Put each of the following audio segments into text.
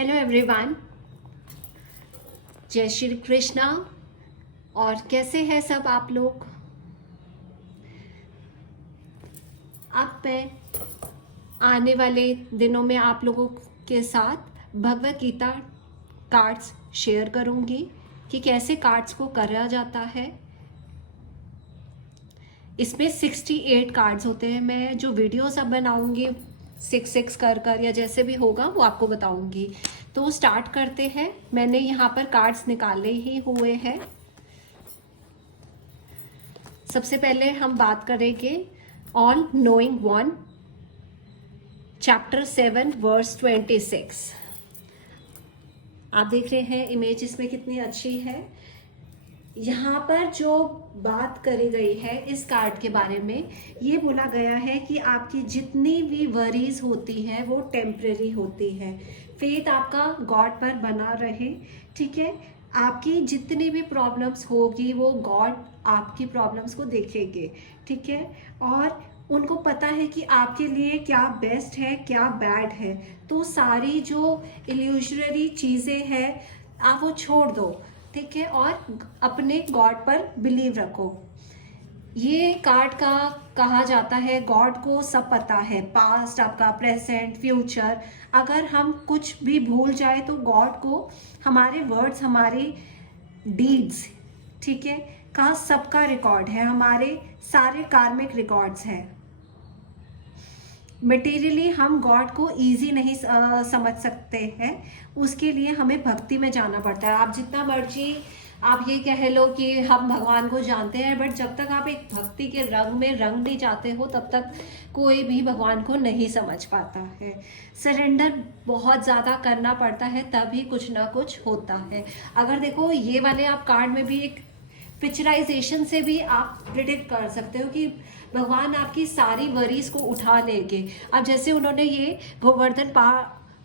Hello everyone, जय श्री कृष्णा। और कैसे हैं सब आप लोग? अब मैं आने वाले दिनों में आप लोगों के साथ भगवत गीता कार्ड्स शेयर करूंगी कि कैसे कार्ड्स को करा जाता है। इसमें 68 कार्ड्स होते हैं। मैं जो वीडियोस अब बनाऊंगी 6 कर कर या जैसे भी होगा वो आपको बताऊंगी। तो स्टार्ट करते हैं। मैंने यहाँ पर कार्ड्स निकाले ही हुए हैं। सबसे पहले हम बात करेंगे all knowing one, chapter 7 verse 26। आप देख रहे हैं इमेज इसमें कितनी अच्छी है। यहाँ पर जो बात करी गई है इस कार्ड के बारे में, ये बोला गया है कि आपकी जितनी भी वरीज होती है वो टेम्परेरी होती है। फेथ आपका गॉड पर बना रहे, ठीक है। आपकी जितनी भी प्रॉब्लम्स होगी वो गॉड आपकी प्रॉब्लम्स को देखेंगे, ठीक है। और उनको पता है कि आपके लिए क्या बेस्ट है क्या बैड है। तो सारी जो इल्यूजनरी चीज़ें हैं आप वो छोड़ दो, ठीक है, और अपने गॉड पर बिलीव रखो। ये कार्ड का कहा जाता है गॉड को सब पता है, पास्ट आपका, प्रेजेंट, फ्यूचर। अगर हम कुछ भी भूल जाए तो गॉड को हमारे वर्ड्स, हमारे डीड्स, ठीक है, का सबका रिकॉर्ड है, हमारे सारे कार्मिक रिकॉर्ड्स हैं। मटेरियली हम गॉड को इजी नहीं समझ सकते हैं, उसके लिए हमें भक्ति में जाना पड़ता है। आप जितना मर्जी आप ये कह लो कि हम भगवान को जानते हैं, बट जब तक आप एक भक्ति के रंग में रंग नहीं जाते हो तब तक कोई भी भगवान को नहीं समझ पाता है। सरेंडर बहुत ज़्यादा करना पड़ता है तभी कुछ ना कुछ होता है। अगर देखो ये वाले आप कार्ड में भी एक पिक्चराइजेशन से भी आप प्रिडिक्ट कर सकते हो कि भगवान आपकी सारी वरीज को उठा लेंगे। अब जैसे उन्होंने ये गोवर्धन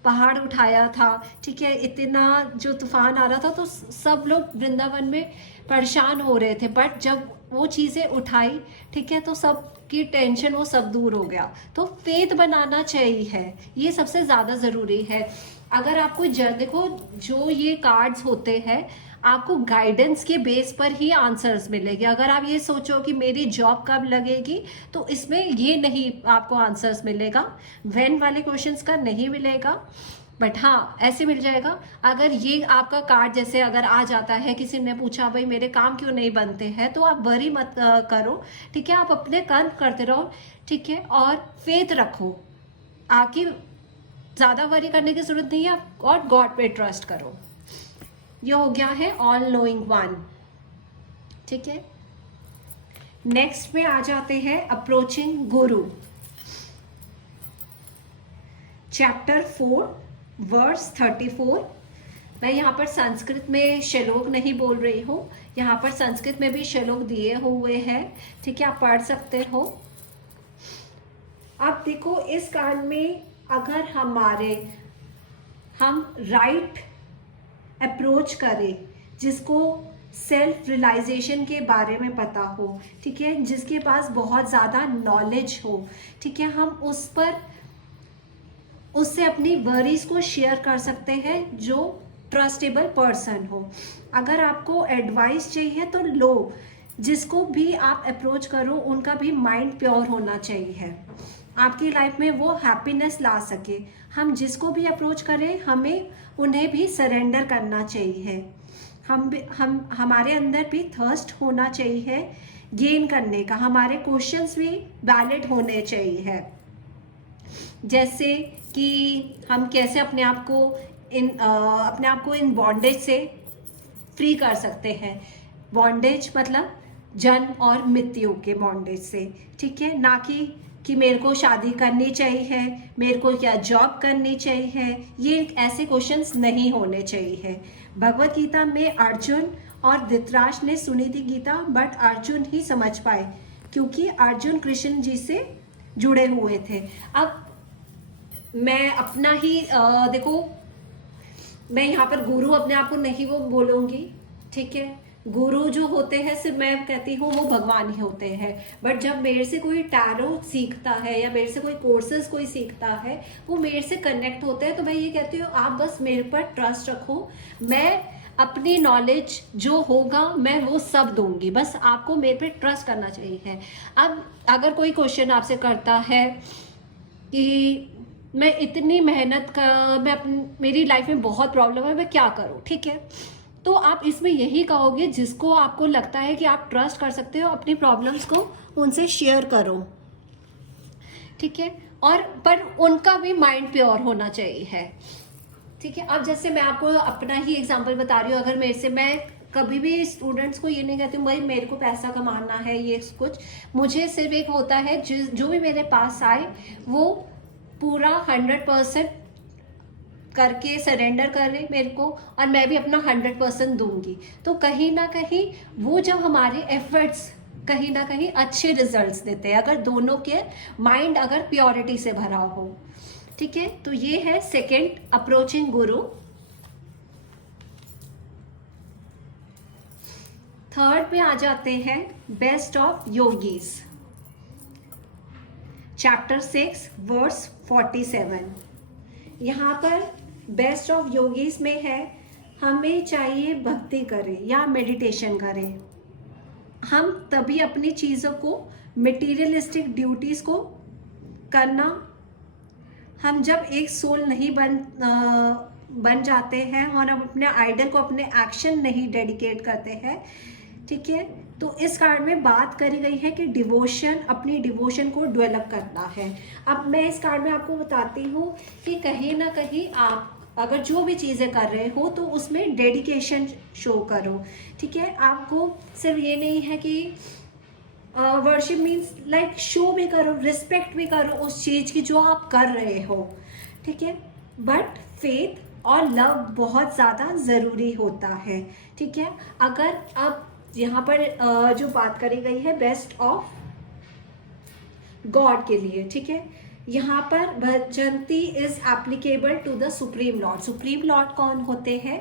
पहाड़ उठाया था, ठीक है, इतना जो तूफान आ रहा था तो सब लोग वृंदावन में परेशान हो रहे थे, बट जब वो चीज़ें उठाई, ठीक है, तो सब की टेंशन वो सब दूर हो गया। तो फेथ बनाना चाहिए है, ये सबसे ज़्यादा ज़रूरी है। अगर आपको देखो जो ये कार्ड्स होते हैं आपको गाइडेंस के बेस पर ही आंसर्स मिलेंगे। अगर आप ये सोचो कि मेरी जॉब कब लगेगी तो इसमें ये नहीं आपको आंसर्स मिलेगा, व्हेन वाले क्वेश्चंस का नहीं मिलेगा, बट हाँ ऐसे मिल जाएगा। अगर ये आपका कार्ड जैसे अगर आ जाता है, किसी ने पूछा भाई मेरे काम क्यों नहीं बनते हैं, तो आप वरी मत करो, ठीक है, आप अपने कर्म करते रहो, ठीक है, और फेथ रखो। आपकी ज़्यादा वरी करने की जरूरत नहीं है, और गॉड पे ट्रस्ट करो। ये हो गया है ऑल नोइंग वन, ठीक है। नेक्स्ट में आ जाते हैं अप्रोचिंग गुरु, चैप्टर 4 वर्स 34। मैं यहाँ पर संस्कृत में श्लोक नहीं बोल रही हूँ, यहाँ पर संस्कृत में भी श्लोक दिए हुए हैं, ठीक है, आप पढ़ सकते हो। अब देखो इस कार्ड में अगर हम राइट अप्रोच करें, जिसको सेल्फ रियलाइजेशन के बारे में पता हो, ठीक है, जिसके पास बहुत ज़्यादा नॉलेज हो, ठीक है, हम उससे अपनी वरीज को शेयर कर सकते हैं, जो ट्रस्टेबल पर्सन हो। अगर आपको एडवाइस चाहिए तो लो, जिसको भी आप अप्रोच करो उनका भी माइंड प्योर होना चाहिए, आपकी लाइफ में वो हैप्पीनेस ला सके। हम जिसको भी अप्रोच करें हमें उन्हें भी सरेंडर करना चाहिए। हमारे अंदर भी थर्स्ट होना चाहिए गेन करने का, हमारे क्वेश्चंस भी वैलिड होने चाहिए। जैसे कि हम कैसे अपने आप को इन बॉन्डेज से फ्री कर सकते हैं। बॉन्डेज मतलब जन्म और मृत्यु के बॉन्डेज से, ठीक है, ना कि मेरे को शादी करनी चाहिए, मेरे को क्या जॉब करनी चाहिए, ये ऐसे क्वेश्चंस नहीं होने चाहिए। भगवत गीता में अर्जुन और धृतराष्ट्र ने सुनी थी गीता, बट अर्जुन ही समझ पाए क्योंकि अर्जुन कृष्ण जी से जुड़े हुए थे। अब मैं अपना ही देखो, मैं यहाँ पर गुरु अपने आप को नहीं वो बोलूँगी, ठीक है, गुरु जो होते हैं सिर्फ मैं कहती हूँ वो भगवान ही होते हैं, बट जब मेरे से कोई टैरो सीखता है या मेरे से कोई कोर्सेज कोई सीखता है, वो मेरे से कनेक्ट होते हैं, तो मैं ये कहती हूँ आप बस मेरे पर ट्रस्ट रखो, मैं अपनी नॉलेज जो होगा मैं वो सब दूंगी, बस आपको मेरे पे ट्रस्ट करना चाहिए। अब अगर कोई क्वेश्चन आपसे करता है कि मैं इतनी मेहनत कर, मेरी लाइफ में बहुत प्रॉब्लम है, मैं क्या करूँ, ठीक है, तो आप इसमें यही कहोगे जिसको आपको लगता है कि आप ट्रस्ट कर सकते हो, अपनी प्रॉब्लम्स को उनसे शेयर करो, ठीक है, और पर उनका भी माइंड प्योर होना चाहिए, ठीक है। अब जैसे मैं आपको अपना ही एग्जांपल बता रही हूँ, अगर मेरे से, मैं कभी भी स्टूडेंट्स को ये नहीं कहती हूँ भाई मेरे को पैसा कमाना है ये कुछ, मुझे सिर्फ एक होता है जो भी मेरे पास आए वो पूरा 100% करके सरेंडर करे मेरे को, और मैं भी अपना 100% दूंगी, तो कहीं ना कहीं वो जब हमारे एफर्ट्स कहीं ना कहीं अच्छे रिजल्ट्स देते हैं, अगर दोनों के माइंड अगर प्योरिटी से भरा हो, ठीक है। तो ये है सेकंड, अप्रोचिंग गुरु। थर्ड पे आ जाते हैं, best of yogis, chapter 6 verse 47। यहाँ पर बेस्ट ऑफ योगीज में है, हमें चाहिए भक्ति करें या मेडिटेशन करें, हम तभी अपनी चीज़ों को, मटेरियलिस्टिक ड्यूटीज़ को करना, हम जब एक सोल नहीं बन जाते हैं और हम अपने आइडल को अपने एक्शन नहीं डेडिकेट करते हैं, ठीक है। तो इस कार्ड में बात करी गई है कि डिवोशन, अपनी डिवोशन को डेवलप करना है। अब मैं इस कार्ड में आपको बताती हूँ कि कहीं ना कहीं आप अगर जो भी चीज़ें कर रहे हो तो उसमें डेडिकेशन शो करो, ठीक है। आपको सिर्फ ये नहीं है कि वर्शिप मीन्स लाइक शो भी करो, रिस्पेक्ट भी करो उस चीज़ की जो आप कर रहे हो, ठीक है, बट फेथ और लव बहुत ज़्यादा ज़रूरी होता है, ठीक है। अगर अब यहाँ पर जो बात करी गई है बेस्ट ऑफ गॉड के लिए, ठीक है, यहाँ पर भजंती is applicable to the supreme lord. Supreme lord कौन होते हैं?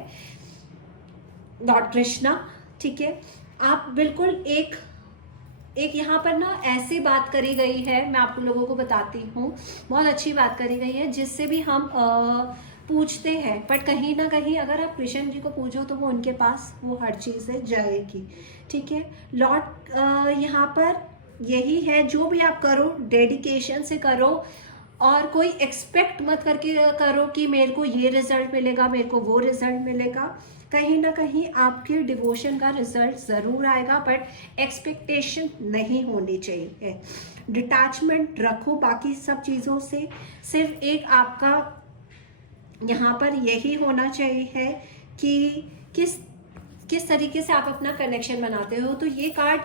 लॉर्ड कृष्णा, ठीक है। आप बिल्कुल एक यहाँ पर ना ऐसी बात करी गई है, मैं आप लोगों को बताती हूँ, बहुत अच्छी बात करी गई है, जिससे भी हम पूछते हैं, बट कहीं ना कहीं अगर आप कृष्ण जी को पूछो तो वो उनके पास वो हर चीज़ है जाएगी, ठीक है। लॉर्ड यहाँ पर यही है, जो भी आप करो डेडिकेशन से करो, और कोई एक्सपेक्ट मत करके करो कि मेरे को ये रिजल्ट मिलेगा, मेरे को वो रिजल्ट मिलेगा। कहीं ना कहीं आपके डिवोशन का रिजल्ट ज़रूर आएगा, बट एक्सपेक्टेशन नहीं होनी चाहिए। डिटैचमेंट रखो बाकी सब चीज़ों से, सिर्फ एक आपका यहाँ पर यही होना चाहिए कि किस तरीके से आप अपना कनेक्शन बनाते हो। तो ये कार्ड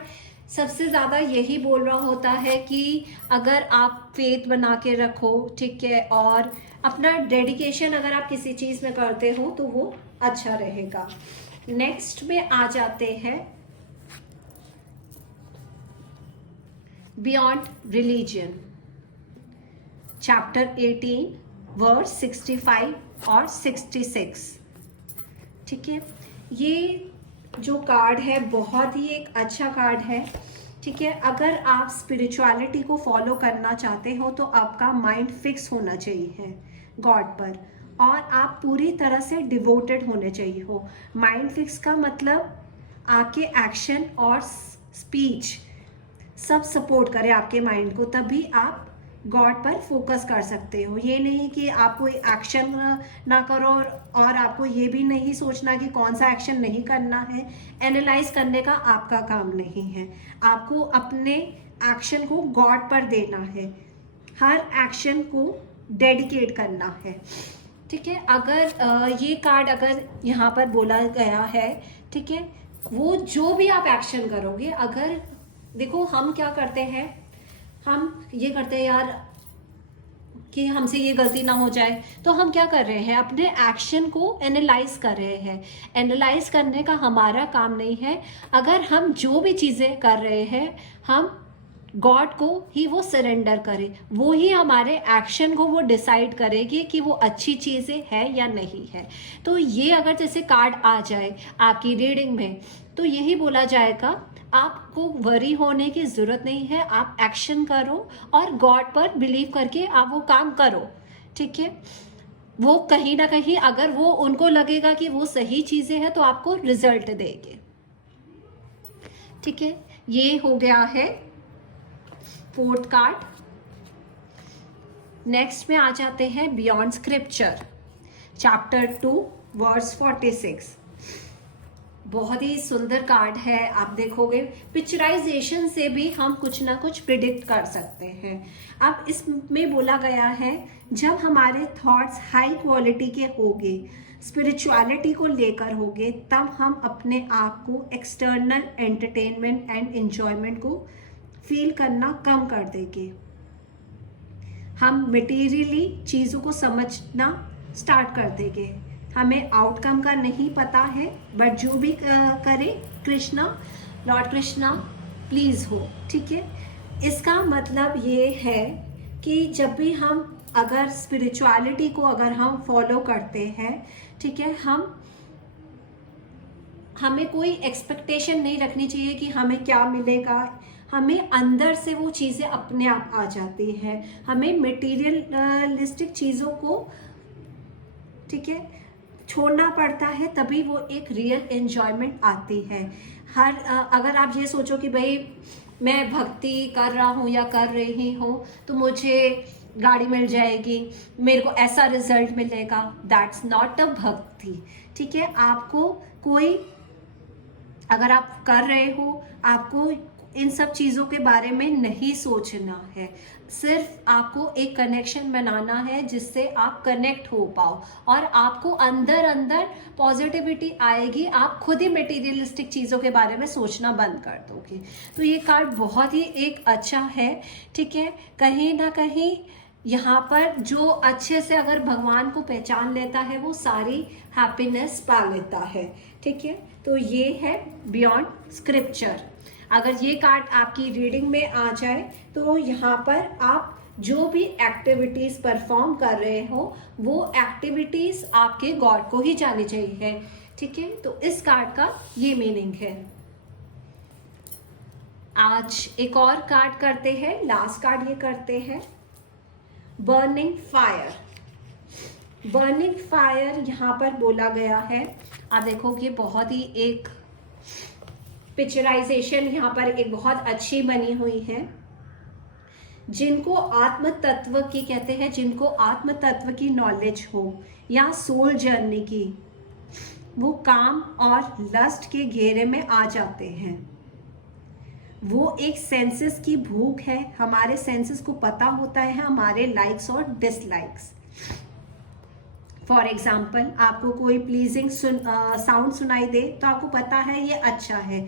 सबसे ज़्यादा यही बोल रहा होता है कि अगर आप फेथ बना के रखो, ठीक है, और अपना डेडिकेशन अगर आप किसी चीज़ में करते हो तो वो अच्छा रहेगा। नेक्स्ट में आ जाते हैं बियॉन्ड रिलीजन, चैप्टर 18 वर्स 65 और 66, ठीक है। ये जो कार्ड है बहुत ही एक अच्छा कार्ड है, ठीक है। अगर आप स्पिरिचुअलिटी को फॉलो करना चाहते हो तो आपका माइंड फिक्स होना चाहिए गॉड पर, और आप पूरी तरह से डिवोटेड होने चाहिए हो। माइंड फिक्स का मतलब आपके एक्शन और स्पीच सब सपोर्ट करे आपके माइंड को, तभी आप गॉड पर फोकस कर सकते हो। ये नहीं कि आप कोई एक्शन ना करो, और आपको ये भी नहीं सोचना कि कौन सा एक्शन नहीं करना है। एनालाइज करने का आपका काम नहीं है, आपको अपने एक्शन को गॉड पर देना है, हर एक्शन को डेडिकेट करना है, ठीक है। अगर ये कार्ड अगर यहाँ पर बोला गया है, ठीक है, वो जो भी आप एक्शन करोगे, अगर देखो हम क्या करते हैं, हम ये करते हैं यार कि हमसे ये गलती ना हो जाए, तो हम क्या कर रहे हैं, अपने एक्शन को एनालाइज कर रहे हैं। एनालाइज करने का हमारा काम नहीं है। अगर हम जो भी चीज़ें कर रहे हैं हम गॉड को ही वो सरेंडर करे, वो ही हमारे एक्शन को वो डिसाइड करेगी कि वो अच्छी चीज़ें है या नहीं है। तो ये अगर जैसे कार्ड आ जाए आपकी रीडिंग में, तो यही बोला जाएगा आपको वरी होने की ज़रूरत नहीं है, आप एक्शन करो और गॉड पर बिलीव करके आप वो काम करो, ठीक है। वो कहीं ना कहीं अगर वो उनको लगेगा कि वो सही चीज़ें हैं तो आपको रिजल्ट देंगे, ठीक है। ये हो गया है फोर्थ कार्ड। नेक्स्ट में आ जाते हैं बियॉन्ड स्क्रिप्चर, चैप्टर 2 वर्स 46। बहुत ही सुंदर कार्ड है। आप देखोगे पिक्चराइजेशन से भी हम कुछ ना कुछ प्रिडिक्ट कर सकते हैं। अब इसमें बोला गया है जब हमारे थॉट्स हाई क्वालिटी के होंगे, स्पिरिचुअलिटी को लेकर होंगे, तब हम अपने आप को एक्सटर्नल एंटरटेनमेंट एंड एंजॉयमेंट को फील करना कम कर देंगे। हम मटेरियली चीज़ों को समझना स्टार्ट कर देंगे। हमें आउटकम का नहीं पता है, बट जो भी करे कृष्णा, लॉर्ड कृष्णा प्लीज़ हो, ठीक है। इसका मतलब ये है कि जब भी हम अगर स्पिरिचुअलिटी को अगर हम फॉलो करते हैं, ठीक है, हमें कोई एक्सपेक्टेशन नहीं रखनी चाहिए कि हमें क्या मिलेगा। हमें अंदर से वो चीज़ें अपने आप आ जाती हैं। हमें मटेरियलिस्टिक चीज़ों को, ठीक है, छोड़ना पड़ता है, तभी वो एक रियल एन्जॉयमेंट आती है। अगर आप ये सोचो कि भाई मैं भक्ति कर रहा हूँ या कर रही हूँ तो मुझे गाड़ी मिल जाएगी, मेरे को ऐसा रिजल्ट मिलेगा, दैट्स नॉट अ भक्ति, ठीक है। आपको कोई, अगर आप कर रहे हो, आपको इन सब चीज़ों के बारे में नहीं सोचना है। सिर्फ आपको एक कनेक्शन बनाना है जिससे आप कनेक्ट हो पाओ और आपको अंदर अंदर पॉजिटिविटी आएगी। आप खुद ही मटेरियलिस्टिक चीज़ों के बारे में सोचना बंद कर दोगे। तो ये कार्ड बहुत ही एक अच्छा है, ठीक है। कहीं ना कहीं यहाँ पर जो अच्छे से अगर भगवान को पहचान लेता है वो सारी हैप्पीनेस पा लेता है, ठीक है। तो ये है बियॉन्ड स्क्रिप्चर। अगर ये कार्ड आपकी रीडिंग में आ जाए तो यहाँ पर आप जो भी एक्टिविटीज़ परफॉर्म कर रहे हो वो एक्टिविटीज़ आपके गॉड को ही जानी चाहिए, ठीक है। तो इस कार्ड का ये मीनिंग है। आज एक और कार्ड करते हैं, लास्ट कार्ड ये करते हैं बर्निंग फायर। बर्निंग फायर यहाँ पर बोला गया है, आप देखोगे बहुत ही एक पिक्चराइजेशन यहाँ पर एक बहुत अच्छी बनी हुई है। जिनको आत्म तत्व की कहते हैं, जिनको आत्म तत्व की नॉलेज हो या सोल जर्नी की, वो काम और लस्ट के घेरे में आ जाते हैं। वो एक सेंसेस की भूख है। हमारे सेंसेस को पता होता है हमारे लाइक्स और डिसलाइक्स। फॉर एग्जाम्पल, आपको कोई प्लीजिंग साउंड सुनाई दे तो आपको पता है ये अच्छा है।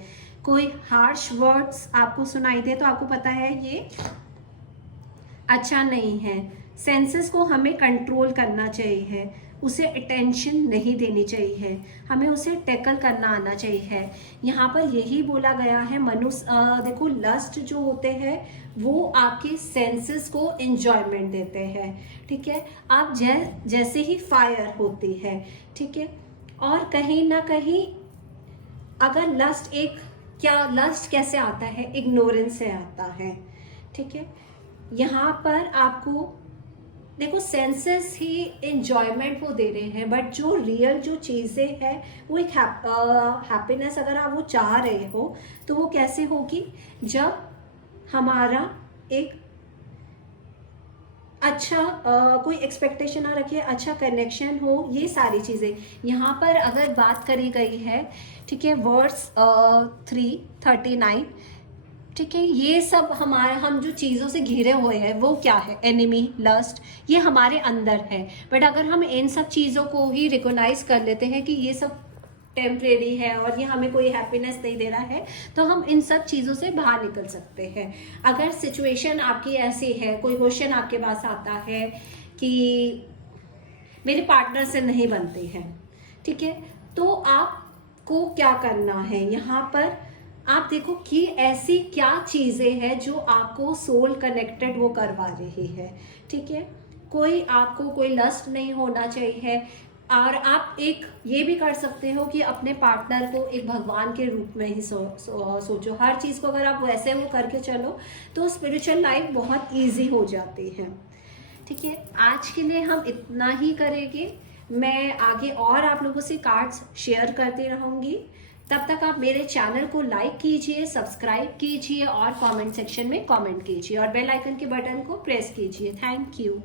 कोई हार्श वर्ड्स आपको सुनाई दे तो आपको पता है ये अच्छा नहीं है। सेंसेस को हमें कंट्रोल करना चाहिए, उसे अटेंशन नहीं देनी चाहिए, हमें उसे टैकल करना आना चाहिए। यहाँ पर यही बोला गया है। देखो लस्ट जो होते हैं वो आपके सेंसेस को एंजॉयमेंट देते हैं, ठीक है। आप जैसे ही फायर होती है, ठीक है। और कहीं ना कहीं अगर लस्ट कैसे आता है, इग्नोरेंस से आता है, ठीक है। यहाँ पर आपको देखो सेंसेस ही एंजॉयमेंट वो दे रहे हैं, बट जो रियल जो चीज़ें हैं वो एक हैप्पीनेस अगर आप वो चाह रहे हो तो वो कैसे होगी, जब हमारा एक अच्छा कोई एक्सपेक्टेशन ना रखे, अच्छा कनेक्शन हो, ये सारी चीज़ें यहाँ पर अगर बात करी गई है, ठीक है। वर्स 339, ठीक है। ये सब हम जो चीज़ों से घिरे हुए हैं वो क्या है, एनिमी, लस्ट, ये हमारे अंदर है। बट अगर हम इन सब चीज़ों को ही रिकॉग्नाइज कर लेते हैं कि ये सब टेम्परेरी है और ये हमें कोई हैप्पीनेस नहीं दे रहा है, तो हम इन सब चीज़ों से बाहर निकल सकते हैं। अगर सिचुएशन आपकी ऐसी है, कोई क्वेश्चन आपके पास आता है कि मेरे पार्टनर से नहीं बनते हैं, ठीक है, तो आपको क्या करना है, यहाँ पर आप देखो कि ऐसी क्या चीज़ें हैं जो आपको सोल कनेक्टेड वो करवा रही है, ठीक है। कोई आपको कोई लस्ट नहीं होना चाहिए। और आप एक ये भी कर सकते हो कि अपने पार्टनर को एक भगवान के रूप में ही सोचो। हर चीज़ को अगर आप वैसे वो करके चलो तो स्पिरिचुअल लाइफ बहुत इजी हो जाती है, ठीक है। आज के लिए हम इतना ही करेंगे। मैं आगे और आप लोगों से कार्ड्स शेयर करती रहूँगी। तब तक आप मेरे चैनल को लाइक कीजिए, सब्सक्राइब कीजिए और कमेंट सेक्शन में कमेंट कीजिए और बेल आइकन के बटन को प्रेस कीजिए। Thank you.